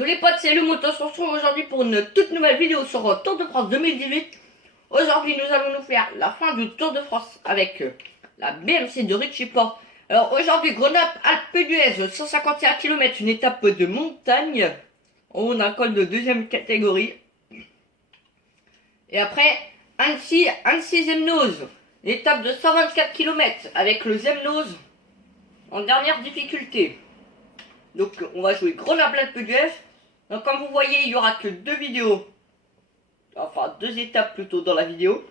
Yo les potes, c'est le moto, on se retrouve aujourd'hui pour une toute nouvelle vidéo sur Tour de France 2018. Aujourd'hui, nous allons nous faire la fin du Tour de France avec la BMC de Richie Porte. Alors aujourd'hui, Grenoble-Alpes d'Huez, 151 km, une étape de montagne. On a un col de deuxième catégorie. Et après, Annecy Zemnoz, une étape de 124 km avec le Zemnoz en dernière difficulté. Donc on va jouer Grenoble-Alpes d'Huez. Donc comme vous voyez, il n'y aura que deux vidéos. Enfin, deux étapes plutôt dans la vidéo.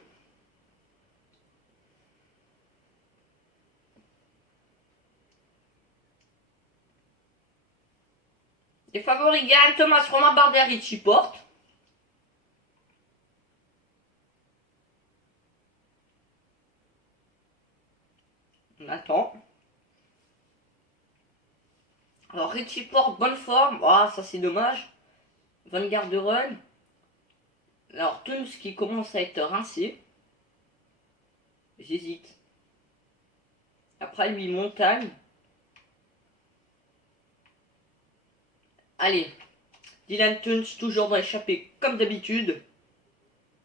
Les favoris gagnent Thomas, Romain Bardet, Richie Porte. On attend. Alors Richie Porte, bonne forme. Ah, ça c'est dommage. Van Garderen. Alors Tunes qui commence à être rincé. J'hésite. Après lui, Montagne. Allez. Dylan Tunes toujours dans l'échappée comme d'habitude.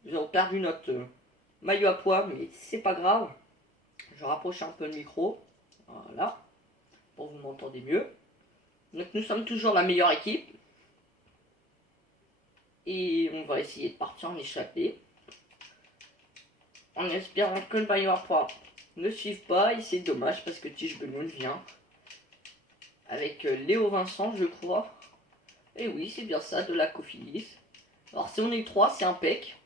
Nous avons perdu notre maillot à poids, mais c'est pas grave. Je rapproche un peu le micro. Voilà. Pour vous m'entendez mieux. Donc nous sommes toujours la meilleure équipe. Et on va essayer de partir en échappée. En espérant que le maillot à poids ne suive pas. Et c'est dommage parce que Tige Benoît vient. Avec Léo Vincent, je crois. Et oui, c'est bien ça, de la Cofidis. Alors si on est 3, c'est impec.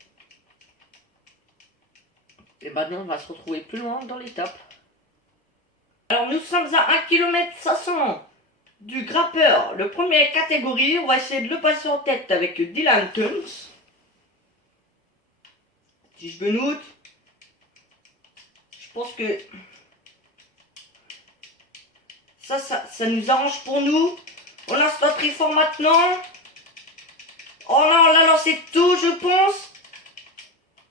Et maintenant on va se retrouver plus loin dans l'étape. Alors nous sommes à 1 km 500 du grappeur, le premier catégorie. On va essayer de le passer en tête avec Dylan Tunes. Tige Benoît. Je pense que ça nous arrange pour nous. On lance notre effort maintenant. Oh là, on l'a lancé tout, je pense.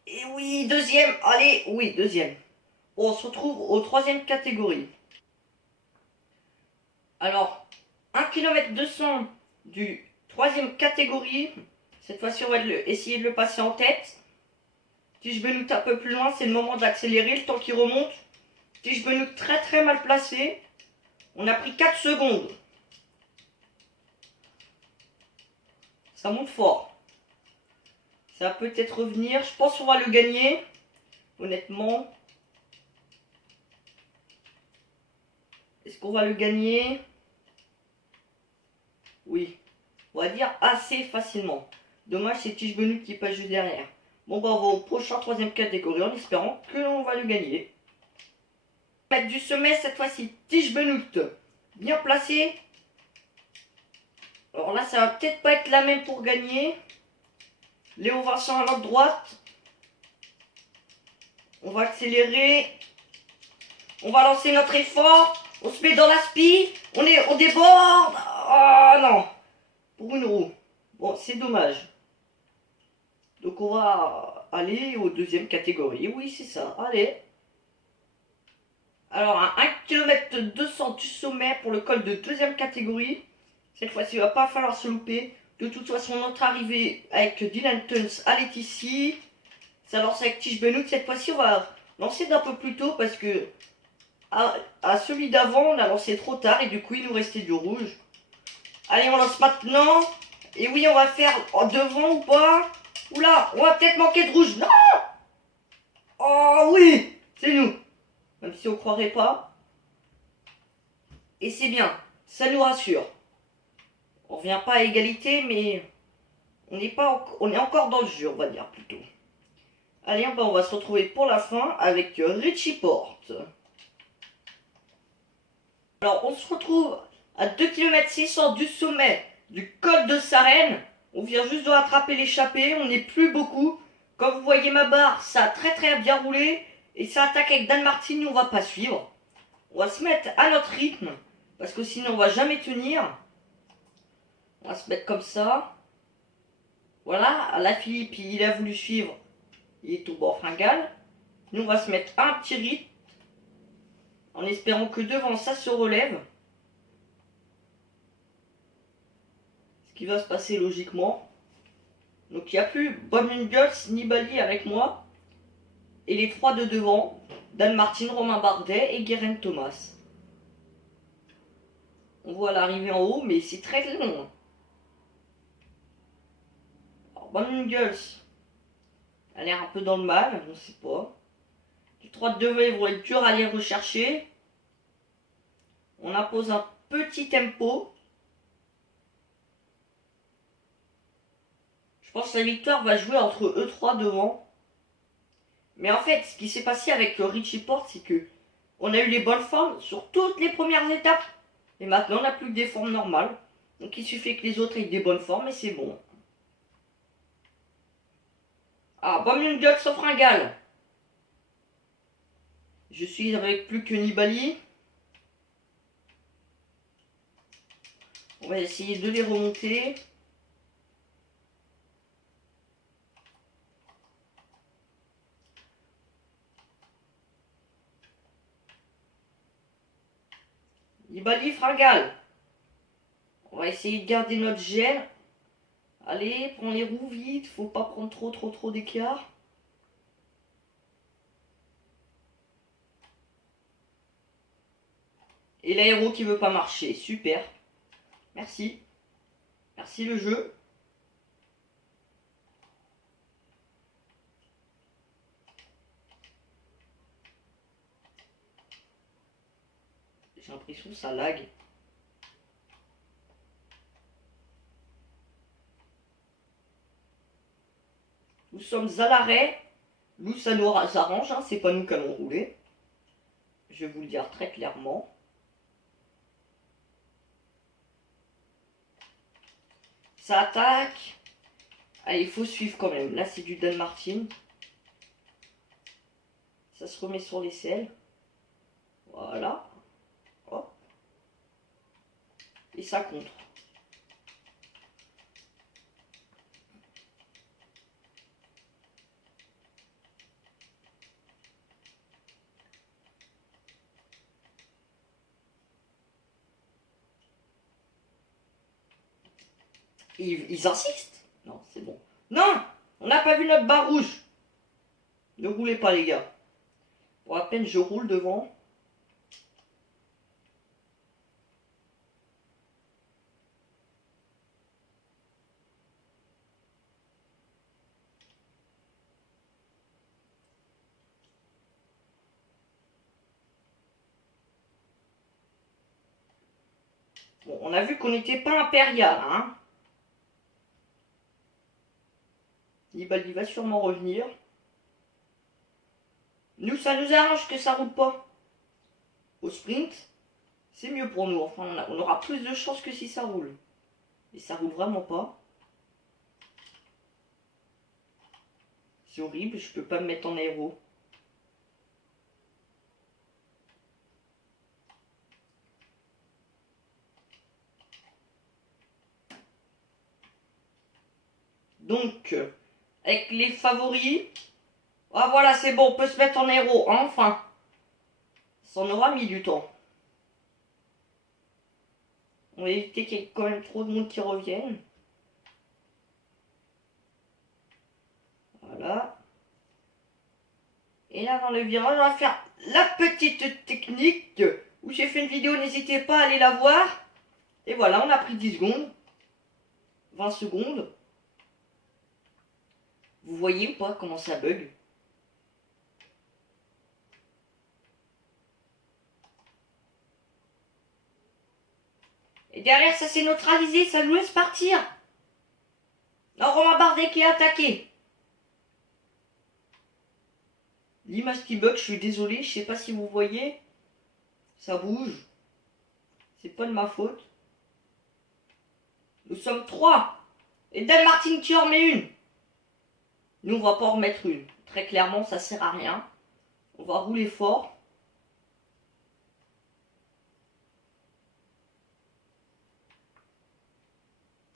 Et oui, deuxième. Allez, oui, deuxième. On se retrouve au troisième catégorie. Alors, 1 km 200 du troisième catégorie. Cette fois-ci, on va essayer de le passer en tête. Tige Benoît un peu plus loin, c'est le moment d'accélérer, le temps qui remonte. Tige Benoît très très mal placé. On a pris 4 secondes. Ça monte fort. Ça va peut-être revenir. Je pense qu'on va le gagner. Honnêtement. Est-ce qu'on va le gagner? Oui. On va dire assez facilement. Dommage, c'est Tige Benoît qui passe juste derrière. Bon, bah, on va au prochain troisième catégorie en espérant que l'on va le gagner. Mettre du sommet cette fois-ci. Tige Benoît. Bien placé. Alors là, ça va peut-être pas être la même pour gagner. Léo Vincent à notre droite. On va accélérer. On va lancer notre effort. On se met dans la spi. On déborde. Ah non. Pour une roue. Bon, c'est dommage. Donc on va aller aux deuxième catégorie. Oui, c'est ça. Allez. Alors, à 1 km 200 du sommet pour le col de deuxième catégorie. Cette fois-ci, il ne va pas falloir se louper. De toute façon, notre arrivée avec Dylan Tunes, elle est ici. Ça lance avec Tige Benoît. Cette fois-ci, on va lancer d'un peu plus tôt parce que à celui d'avant, on a lancé trop tard et du coup, il nous restait du rouge. Allez, on lance maintenant. Et oui, on va faire devant ou pas. Oula, on va peut-être manquer de rouge. Non! Oh oui, c'est nous. Même si on ne croirait pas. Et c'est bien, ça nous rassure. On ne revient pas à égalité, mais on est encore dans le jeu, on va dire plutôt. Allez, on va se retrouver pour la fin avec Richie Porte. Alors, on se retrouve à 2 km 600 du sommet du col de Sarenne. On vient juste de rattraper l'échappée, on n'est plus beaucoup. Comme vous voyez ma barre, ça a très très bien roulé. Et ça attaque avec Dan Martin, nous on va pas suivre. On va se mettre à notre rythme, parce que sinon on va jamais tenir. On va se mettre comme ça. Voilà, la Philippe, il a voulu suivre. Il est tombé en fringale. Nous, on va se mettre un petit rythme. En espérant que devant, ça se relève. Parce qui va se passer logiquement. Donc il n'y a plus Bob Jungels, Nibali avec moi. Et les trois de devant, Dan Martin, Romain Bardet et Geraint Thomas. On voit l'arrivée en haut, mais c'est très long. Alors Bob Jungels a l'air un peu dans le mal, on ne sait pas. Les trois de devant vont être durs à aller rechercher. On impose un petit tempo. Je pense que la victoire va jouer entre eux trois devant. Mais en fait, ce qui s'est passé avec Richie Porte, c'est que on a eu les bonnes formes sur toutes les premières étapes. Et maintenant, on n'a plus que des formes normales. Donc il suffit que les autres aient des bonnes formes et c'est bon. Ah, Bob Jungels s'offre un gal. Je suis avec plus que Nibali. On va essayer de les remonter. Nibali fringale. On va essayer de garder notre gel. Allez, prends les roues vite. Faut pas prendre trop d'écart. Et l'aéro qui veut pas marcher. Super. Merci. Merci le jeu. J'ai l'impression que ça lag. Nous sommes à l'arrêt. Nous, ça nous arrange, hein, c'est pas nous qui allons rouler. Je vais vous le dire très clairement. Ça attaque. Allez, il faut suivre quand même. Là, c'est du Dan Martin. Ça se remet sur les selles. Voilà. Hop. Et ça contre. Ils insistent. Non, c'est bon. Non, on n'a pas vu notre barre rouge. Ne roulez pas, les gars. Pour à peine, je roule devant. Bon, on a vu qu'on n'était pas impérial, hein. Nibali va sûrement revenir. Nous, ça nous arrange que ça roule pas. Au sprint, c'est mieux pour nous. Enfin, on aura plus de chance que si ça roule. Et ça roule vraiment pas. C'est horrible, je peux pas me mettre en aéro. Donc, avec les favoris. Ah voilà, c'est bon, on peut se mettre en aéro, enfin. Ça en aura mis du temps. On va éviter qu'il y ait quand même trop de monde qui revienne. Voilà. Et là, dans le virage, on va faire la petite technique où j'ai fait une vidéo, n'hésitez pas à aller la voir. Et voilà, on a pris 10 secondes. 20 secondes. Vous voyez ou pas comment ça bug? Et derrière, ça s'est neutralisé, ça nous laisse partir. Non, Romain Bardet qui est attaqué. L'image qui bug, je suis désolé, je sais pas si vous voyez. Ça bouge. C'est pas de ma faute. Nous sommes 3. Et Dan Martin qui en remet une. Nous, on va pas en remettre une. Très clairement, ça sert à rien. On va rouler fort.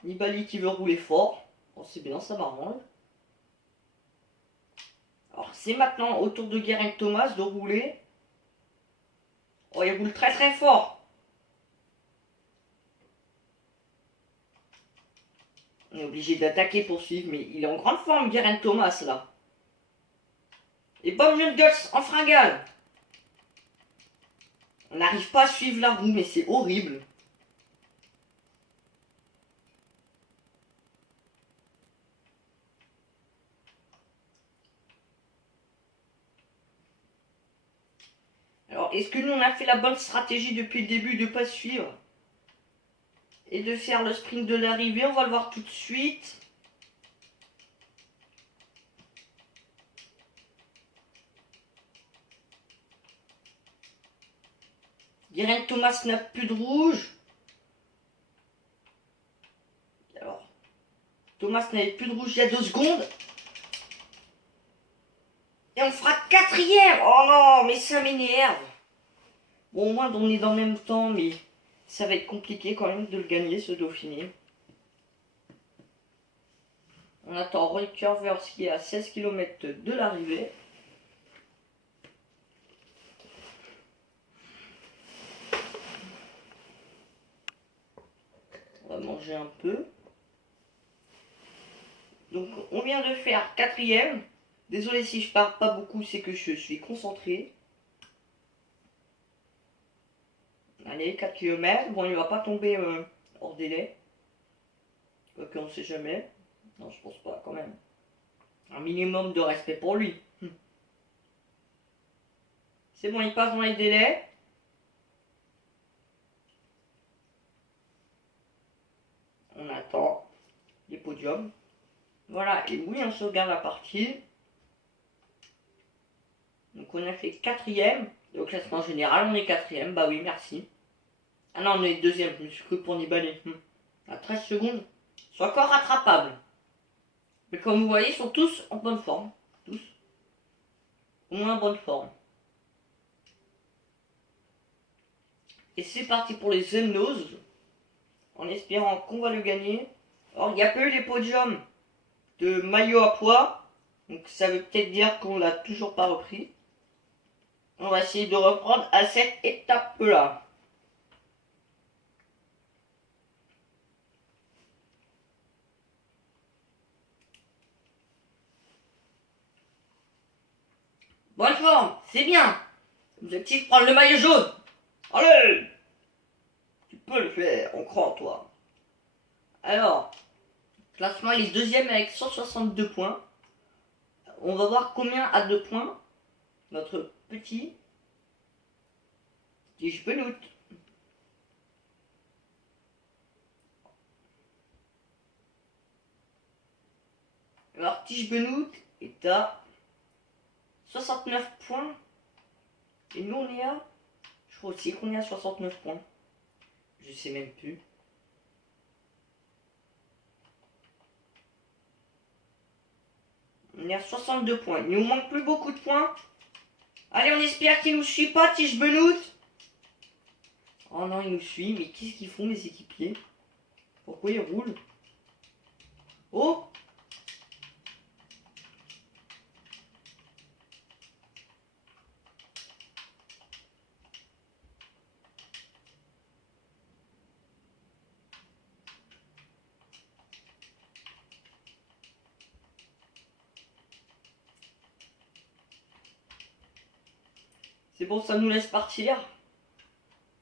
Nibali qui veut rouler fort. Oh, c'est bien, ça m'arrange. Alors, c'est maintenant au tour de Geraint Thomas de rouler. Oh, il roule très fort. On est obligé d'attaquer pour suivre, mais il est en grande forme, Geraint Thomas, là. Et Bob Jungels en fringale. On n'arrive pas à suivre la roue, mais c'est horrible. Alors, est-ce que nous, on a fait la bonne stratégie depuis le début de ne pas suivre et de faire le sprint de l'arrivée? On va le voir tout de suite. Geraint Thomas n'a plus de rouge. Alors, Thomas n'avait plus de rouge il y a 2 secondes. Et on fera 4e. Oh non, mais ça m'énerve. Bon, au moins, on est dans le même temps, mais ça va être compliqué quand même de le gagner, ce Dauphiné. On attend Roy Curvers qui est à 16 km de l'arrivée. On va manger un peu. Donc, on vient de faire 4e. Désolé si je parle pas beaucoup, c'est que je suis concentré. Allez, 4 km. Bon, il va pas tomber hors délai. Quoique, on sait jamais. Non, je pense pas, quand même. Un minimum de respect pour lui. C'est bon, il passe dans les délais. On attend les podiums. Voilà, et oui, on sauvegarde la partie. Donc on a fait 4e. Au classement général, on est 4e. Bah oui, merci. Ah non, on est 2e. Je me suis cru pour Nibali. À 13 secondes. C'est encore rattrapable. Mais comme vous voyez, ils sont tous en bonne forme. Tous. Au moins en bonne forme. Et c'est parti pour les Zemnos. En espérant qu'on va le gagner. Alors, il n'y a pas eu les podiums de maillot à poids. Donc ça veut peut-être dire qu'on l'a toujours pas repris. On va essayer de reprendre à cette étape-là. Bonne forme, c'est bien. Objectif, prendre le maillot jaune. Allez, tu peux le faire, on croit en toi. Alors, classement, il est 2e avec 162 points. On va voir combien a 2 points notre petit Tige Benoît. Alors, Tige Benoît est à 69 points. Et nous, on est à... Je crois aussi qu'on est à 69 points. Je sais même plus. On est à 62 points. Il nous manque plus beaucoup de points. Allez, on espère qu'il nous suit pas, Tige Benoît. Oh non, il nous suit. Mais qu'est-ce qu'ils font, mes équipiers? Pourquoi ils roulent? Oh! C'est bon, ça nous laisse partir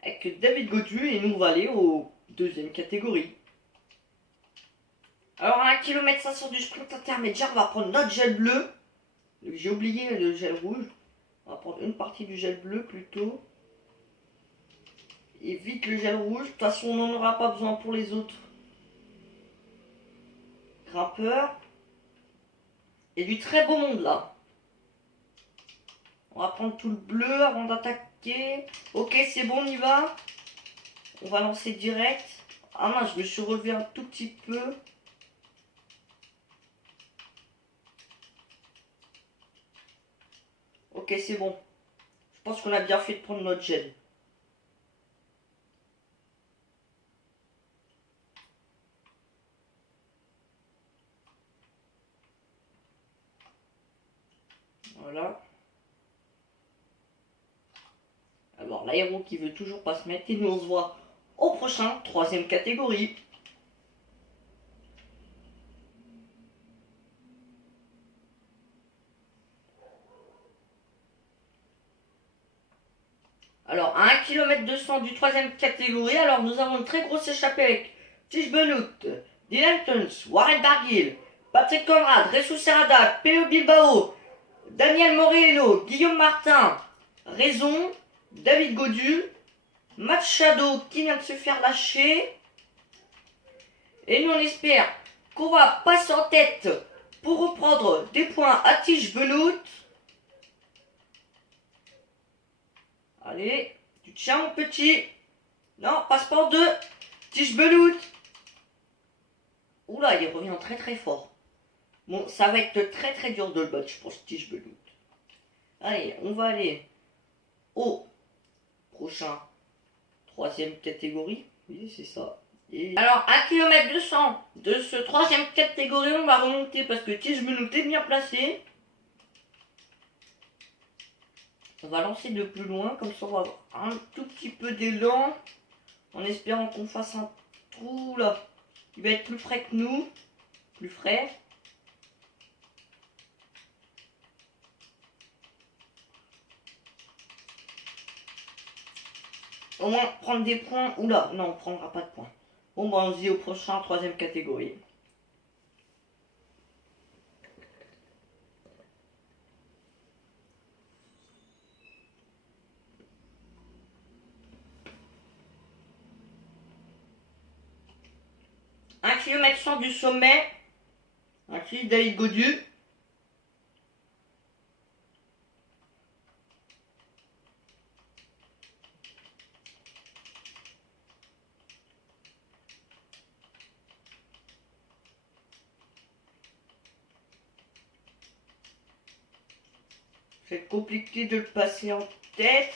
avec David Gaudu et nous on va aller au 2e catégorie. Alors à 1 km 500 du sprint intermédiaire, on va prendre notre gel bleu. J'ai oublié le gel rouge. On va prendre une partie du gel bleu plutôt. Et vite le gel rouge. De toute façon, on n'en aura pas besoin pour les autres grimpeurs. Et du très beau monde là. On va prendre tout le bleu avant d'attaquer. Ok, c'est bon, on y va. On va lancer direct. Ah mince, je me suis relevé un tout petit peu. Ok, c'est bon. Je pense qu'on a bien fait de prendre notre gel. Voilà. Alors, l'aéro qui veut toujours pas se mettre. Et nous, on se voit au prochain 3e catégorie. Alors, à 1 km 200 du troisième catégorie, alors nous avons une très grosse échappée avec Tige Benoît, Dylan Tuns, Warren Barguil, Patrick Conrad, Ressou Serrada, Peo Bilbao, Daniel Morello, Guillaume Martin, Raison, David Godu, Machado qui vient de se faire lâcher. Et nous on espère qu'on va passer en tête pour reprendre des points à Tige Benoît. Allez, tu tiens mon petit. Non, passe pas en deux. Tige Benoît. Oula, il revient très très fort. Bon, ça va être très très dur de le battre, je pense, Tige Benoît. Allez, on va aller au prochain troisième catégorie. Oui, c'est ça. Et... alors, 1 km 200 de ce troisième catégorie, on va remonter parce que Tige Benoît est bien placé. On va lancer de plus loin, comme ça on va avoir un tout petit peu d'élan. En espérant qu'on fasse un trou là. Il va être plus frais que nous. Plus frais. Au moins prendre des points. Oula, non, on prendra pas de points. Bon, bah on se dit au prochain, troisième catégorie. Un km 100 du sommet. Un clip David Godu. C'est compliqué de le passer en tête.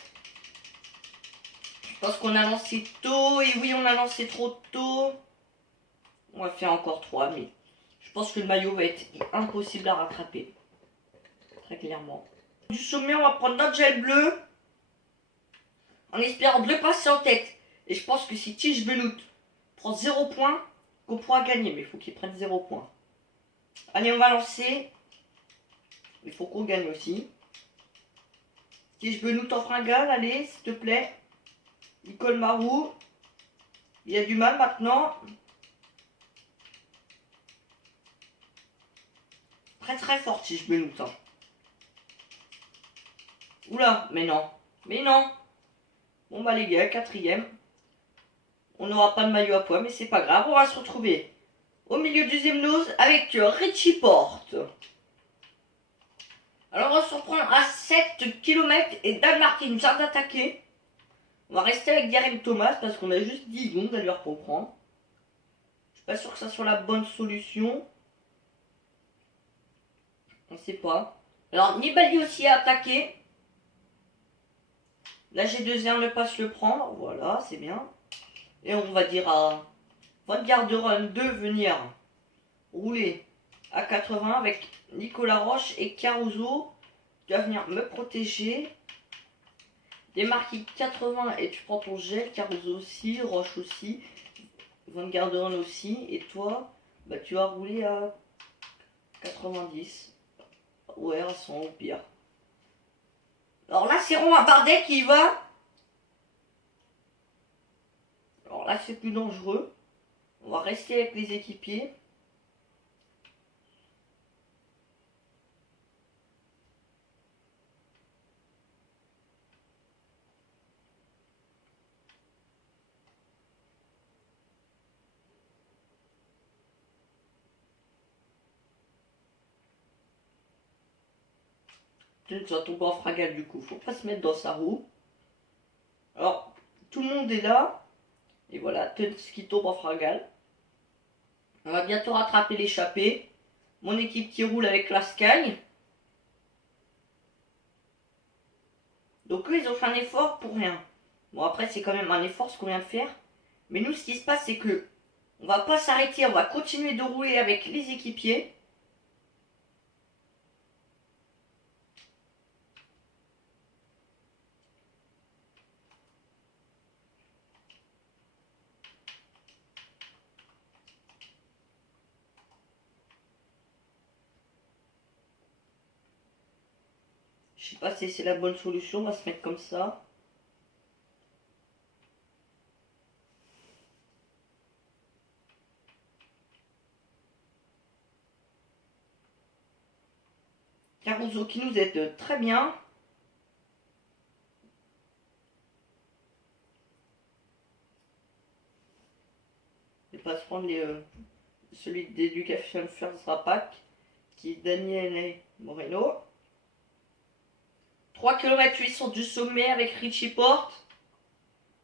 Je pense qu'on a lancé tôt. Et oui, on a lancé trop tôt. On va faire encore 3, mais je pense que le maillot va être impossible à rattraper. Très clairement. Du sommet, on va prendre notre gel bleu. En espérant de le passer en tête. Et je pense que si Tige Benoît prend 0 points, qu'on pourra gagner. Mais il faut qu'il prenne 0 points. Allez, on va lancer. Il faut qu'on gagne aussi. Tige Benoît en fringale, allez, s'il te plaît. Nicole Marou. Il y a du mal maintenant. Très très fort Tige Benoît. Oula, mais non. Mais non. Bon bah les gars, quatrième. On n'aura pas de maillot à poids, mais c'est pas grave. On va se retrouver au milieu du Zemnoz avec Richie Porte. Alors on va se reprendre à 7 km et Dan Martin nous a d'attaquer. On va rester avec Guérin Thomas parce qu'on a juste 10 secondes à lui reprendre. Je suis pas sûr que ça soit la bonne solution. On sait pas. Alors Nibali aussi a attaqué. La G2R ne pas se le prendre. Voilà, c'est bien. Et on va dire à Van Garderen de venir rouler à 80 avec Nicolas Roche et Caruso. Tu vas venir me protéger. Démarquer 80 et tu prends ton gel. Caruso aussi, Roche aussi, Van Garderen aussi. Et toi, bah, tu vas rouler à 90. Ouais, à 100 au pire. Alors là, c'est Romain Bardet qui y va. Alors là, c'est plus dangereux. On va rester avec les équipiers. Ça tombe en fragale du coup. Faut pas se mettre dans sa roue. Alors, tout le monde est là. Et voilà, ce qui tombe en fragale. On va bientôt rattraper l'échappée. Mon équipe qui roule avec la Sky. Donc eux, ils ont fait un effort pour rien. Bon, après, c'est quand même un effort ce qu'on vient de faire. Mais nous, ce qui se passe, c'est que on va pas s'arrêter. On va continuer de rouler avec les équipiers. Je sais pas si c'est la bonne solution. On va se mettre comme ça. Bourzo qui nous aide très bien. Et pas se prendre celui d'Education First Rapac, qui est Daniele Moreno. 3 km 800 du sommet avec Richie Porte.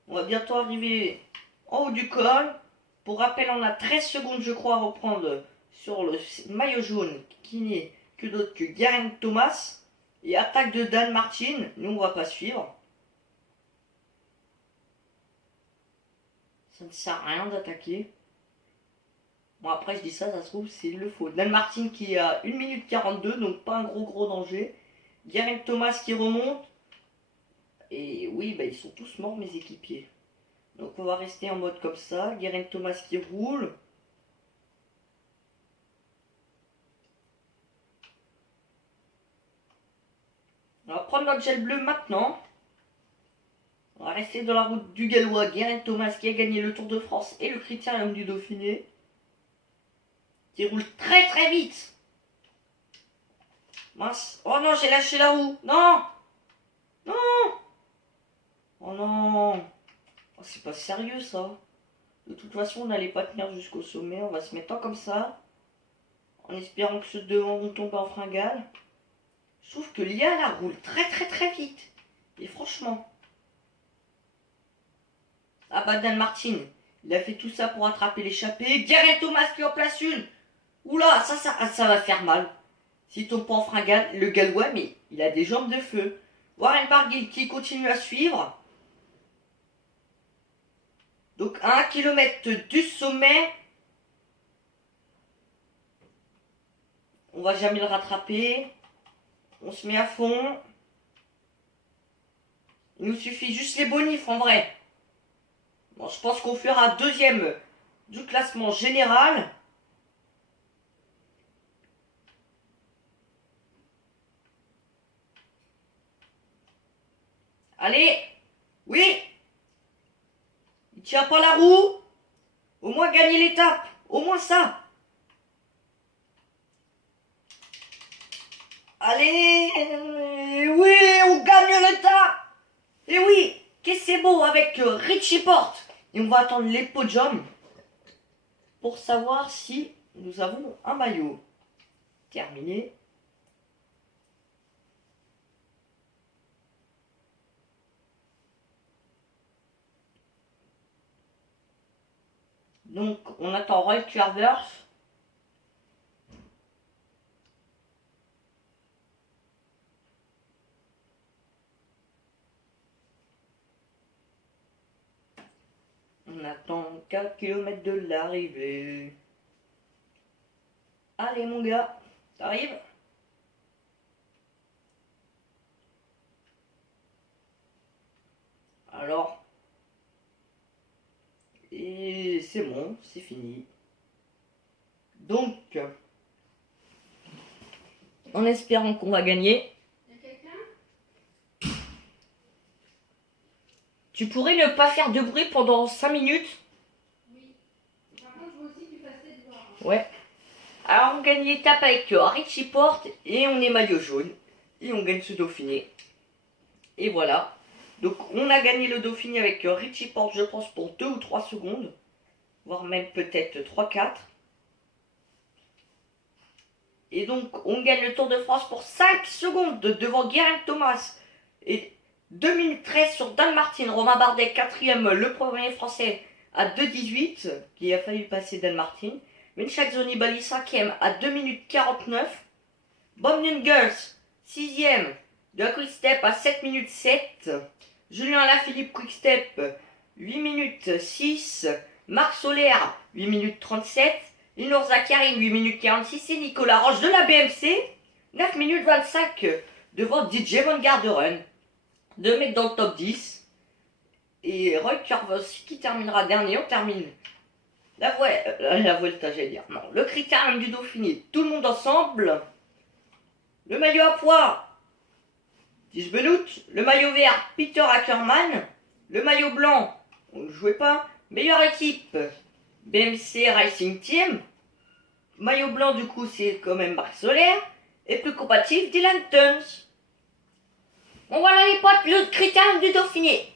On va bientôt arriver en haut du col. Pour rappel, on a 13 secondes, je crois, à reprendre sur le maillot jaune, qui n'est que d'autre que Geraint Thomas. Et attaque de Dan Martin. Nous, on va pas suivre. Ça ne sert à rien d'attaquer. Bon, après, je dis ça, ça se trouve, c'est le faux. Dan Martin qui est à 1 minute 42, donc pas un gros danger. Geraint Thomas qui remonte. Et oui, bah, ils sont tous morts, mes équipiers. Donc on va rester en mode comme ça. Geraint Thomas qui roule. On va prendre notre gel bleu maintenant. On va rester dans la route du Gallois. Geraint Thomas qui a gagné le Tour de France et le Critérium du Dauphiné. Qui roule très vite. Mince. Oh non, j'ai lâché la roue. Non. Non. Oh non. Oh, c'est pas sérieux ça. De toute façon, on n'allait pas tenir jusqu'au sommet. On va se mettre comme ça. En espérant que ceux devant nous tombent en fringale. Je trouve que l'IA là roule très vite. Et franchement. Ah bah Dan Martin. Il a fait tout ça pour attraper l'échappée. Geraint Thomas qui en place une. Oula, ça va faire mal. S'il tombe pas en fringale, le Gallois, mais il a des jambes de feu. Warren Barguil qui continue à suivre. Donc à 1 km du sommet. On va jamais le rattraper. On se met à fond. Il nous suffit juste les bonifs en vrai. Bon, je pense qu'on fera deuxième du classement général. Allez. Oui. Il tient pas la roue. Au moins gagner l'étape. Au moins ça. Allez. Oui, on gagne l'étape. Et oui, qu'est-ce que c'est beau avec Richie Porte. Et on va attendre les podiums pour savoir si nous avons un maillot. Terminé. Donc, on attend Roy Curvers. On attend 4 km de l'arrivée. Allez mon gars, t'arrives? Alors, et c'est bon, c'est fini. Donc, en espérant qu'on va gagner. Tu pourrais ne pas faire de bruit pendant 5 minutes? Oui. Par contre, je veux aussi que tu fasses tes devoirs. Ouais. Alors, on gagne l'étape avec Richie Porte et on est maillot jaune. Et on gagne ce Dauphiné. Et voilà. Donc, on a gagné le Dauphiné avec Richie Porte, je pense, pour 2 ou 3 secondes. Voire même peut-être 3-4. Et donc, on gagne le Tour de France pour 5 secondes devant Geraint Thomas. Et 2 minutes 13 sur Dan Martin. Romain Bardet, 4ème, le premier français à 2,18, qui a failli passer Dan Martin. Vincent Zonibali, 5ème à 2 minutes 49. Bob Nungels, 6ème de la Quick Step à 7 minutes 7. Julien Alaphilippe Quick Step, 8 minutes 6. Marc Solaire, 8 minutes 37. Linor Zakarin, 8 minutes 46. Et Nicolas Roche de la BMC, 9 minutes 25 devant DJ Van Garderen. 2 mètres dans le top 10. Et Roy Curvers qui terminera dernier. On termine la Vuelta, j'allais dire. Non, le Critérium du Dauphiné. Tout le monde ensemble. Le maillot à pois, Tige Benoît. Le maillot vert, Peter Ackermann. Le maillot blanc, on ne jouait pas. Meilleure équipe, BMC Racing Team. Maillot blanc, du coup, c'est quand même Marc Solaire. est plus compatible Dylan Tuns. Bon voilà les potes, le scrutin du Dauphiné.